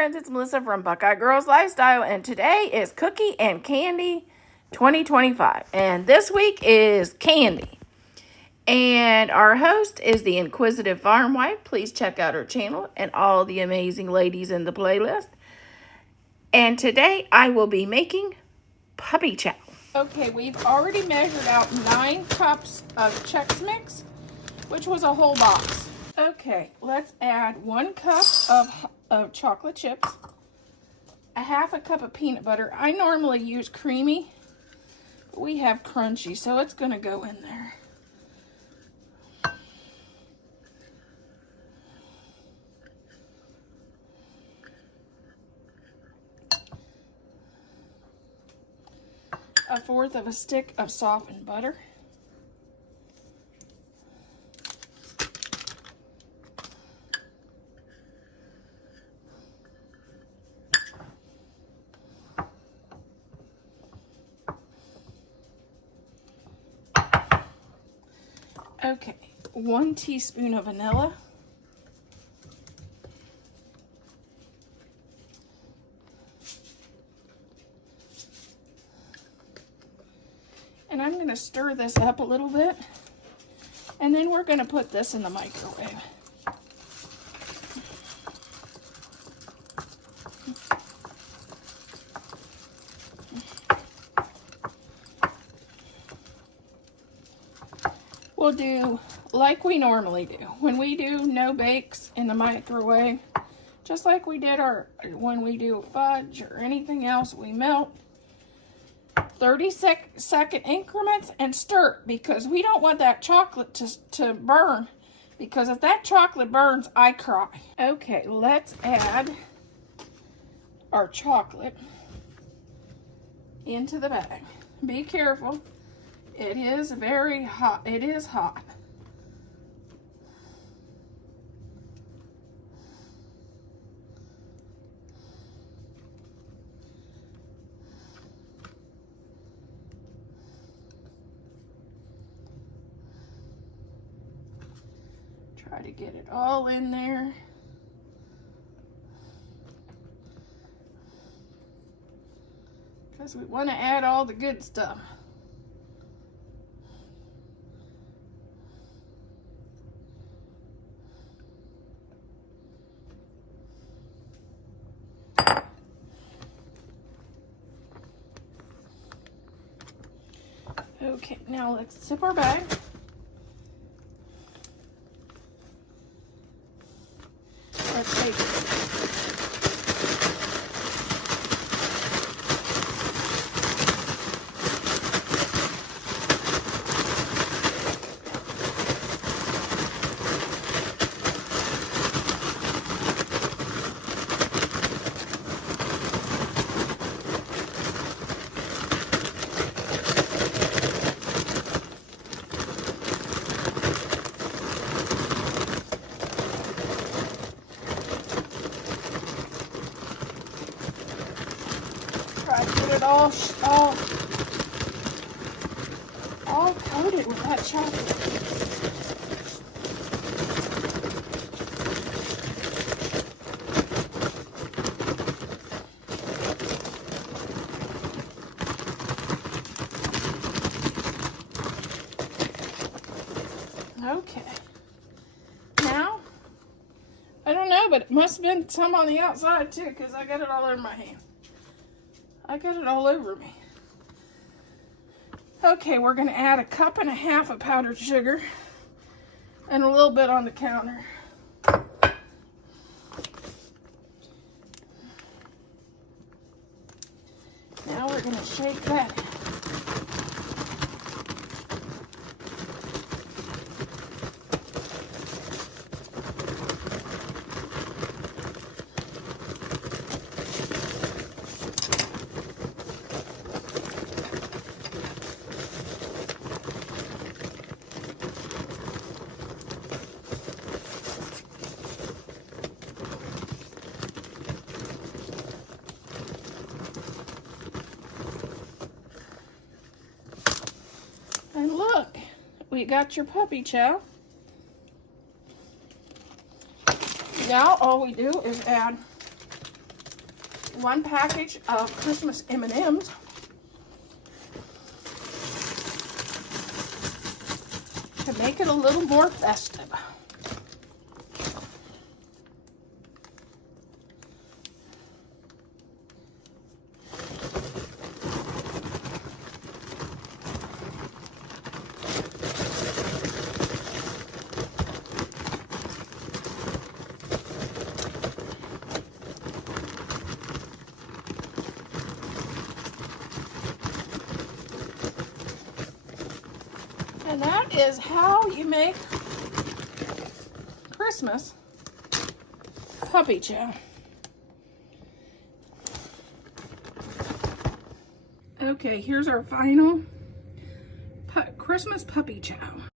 Friends, it's Melissa from Buckeye Girls Lifestyle, and today is Cookie and Candy 2025. And this week is candy. And our host is the Inquisitive Farm Wife. Please check out her channel and all the amazing ladies in the playlist. And today I will be making puppy chow. Okay, we've already measured out 9 cups of Chex Mix, which was a whole box. Okay, let's add 1 cup of chocolate chips, a half a cup of peanut butter. I normally use creamy, but we have crunchy, so it's going to go in there. A 1/4 of a stick of softened butter. Okay, 1 teaspoon of vanilla. And I'm going to stir this up a little bit. And then we're going to put this in the microwave. We'll do like we normally do. When we do no bakes in the microwave, just like we did when we do fudge or anything else, we melt 30-second increments and stir, because we don't want that chocolate to burn, because if that chocolate burns, I cry. Okay, let's add our chocolate into the bag. Be careful. It is very hot. It is hot. Try to get it all in there. Because we want to add all the good stuff. Okay, now let's zip our bag. Let's take it. Try to get it all coated with that chocolate. Okay. Now, I don't know, but it must have been some on the outside too, because I got it all over my hand. I got it all over me. Okay, we're going to add 1.5 cups of powdered sugar and a little bit on the counter. Now we're going to shake that in. And look, we got your puppy chow. Now all we do is add one package of Christmas M&Ms. To make it a little more festive. And that is how you make Christmas puppy chow. Okay, here's our final Christmas puppy chow.